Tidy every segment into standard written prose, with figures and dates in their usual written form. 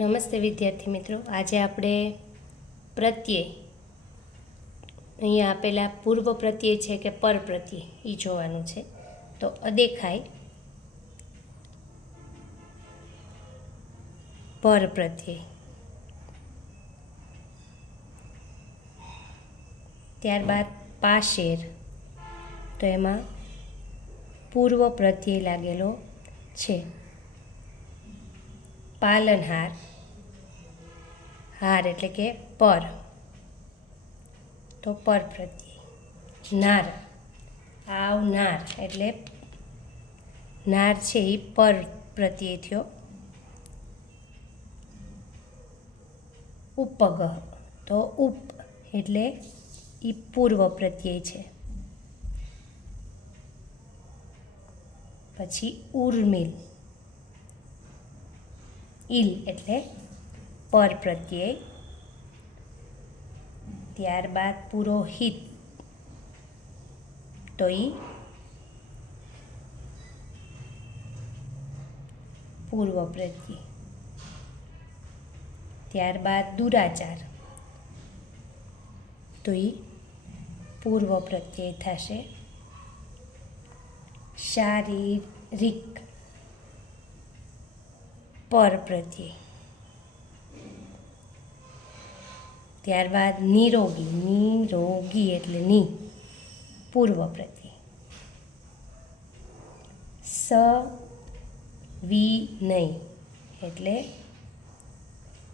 નમસ્તે વિદ્યાર્થી મિત્રો, આજે આપણે પ્રત્યય અહીંયા આપેલા પૂર્વ પ્રત્યય છે કે પર પ્રત્યય એ જોવાનું છે. તો અદેખાય પર પ્રત્યય, ત્યારબાદ પાશેર, તો એમાં પૂર્વ પ્રત્યય લાગેલો છે. પાલનહાર, હાર એટલે કે પર, તો પર પ્રત્યય. નાર, આવનાર એટલે નાર છે એ પર પ્રત્યય થયો. ઉપગહ, તો ઉપ એટલે એ પૂર્વ પ્રત્યય છે. પછી ઉર્મિલ, ઈલ એટલે પર પ્રત્યય. ત્યારબાદ પુરોહિત, તો એ પૂર્વ પ્રત્યય. ત્યારબાદ દુરાચાર, તો એ પૂર્વ પ્રત્યય થશે. શારીરિક, પર પ્રત્યય. ત્યારબાદ નિરોગી, નિરોગી એટલે ની, પૂર્વ પ્રત્યય. સવિનય એટલે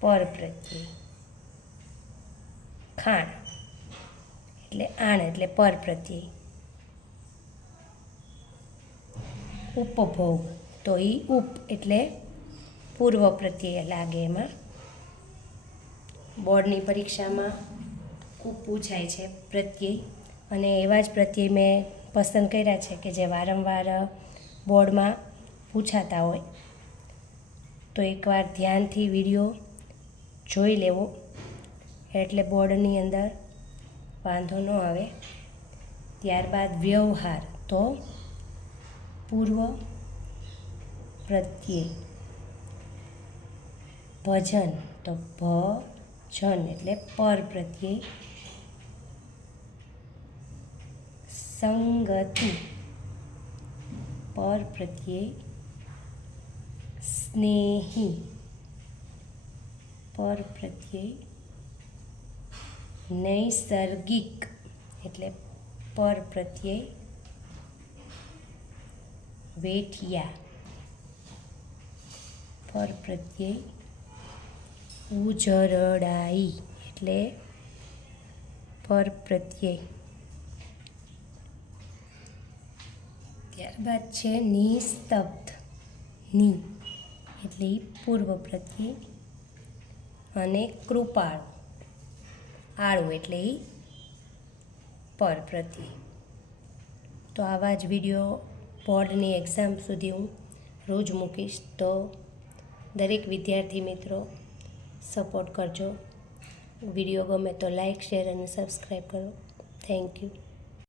પર પ્રત્યય. ખાણ એટલે આણ એટલે પર પ્રત્યય. ઉપભોગ, તો એ ઉપ એટલે પૂર્વ પ્રત્યય લાગે એમાં. બોર્ડની પરીક્ષામાં ખૂબ પૂછાય છે પ્રત્યય, અને એવા જ પ્રત્યય મેં પસંદ કર્યા છે કે જે વારંવાર બોર્ડમાં પૂછાતા હોય. તો એકવાર ધ્યાનથી વિડીયો જોઈ લેવો એટલે બોર્ડની અંદર વાંધો ન આવે. ત્યારબાદ વ્યવહાર, તો પૂર્વ પ્રત્યય. ભજન, તો ભજન એટલે પર પ્રત્યય. સંગતિ, પર પ્રત્યય. સ્નેહી, પર પ્રત્યય. નૈસર્ગિક એટલે પર પ્રત્યય. વેઠિયા, પર પ્રત્યય. ઉજરડાઈ એટલે પર પ્રત્યય. ત્યારબાદ છે નિસ્તબ્ધ, ની એટલે પૂર્વ પ્રત્યય. અને કૃપાળુ, આળુ એટલે પર પ્રત્યય. તો આવા જ વિડીયો બોર્ડની એક્ઝામ સુધી હું રોજ મૂકીશ. તો દરેક વિદ્યાર્થી મિત્રો સપોર્ટ કરજો. વિડીયો ગમે તો લાઈક, શેર અને સબસ્ક્રાઈબ કરો. Thank you.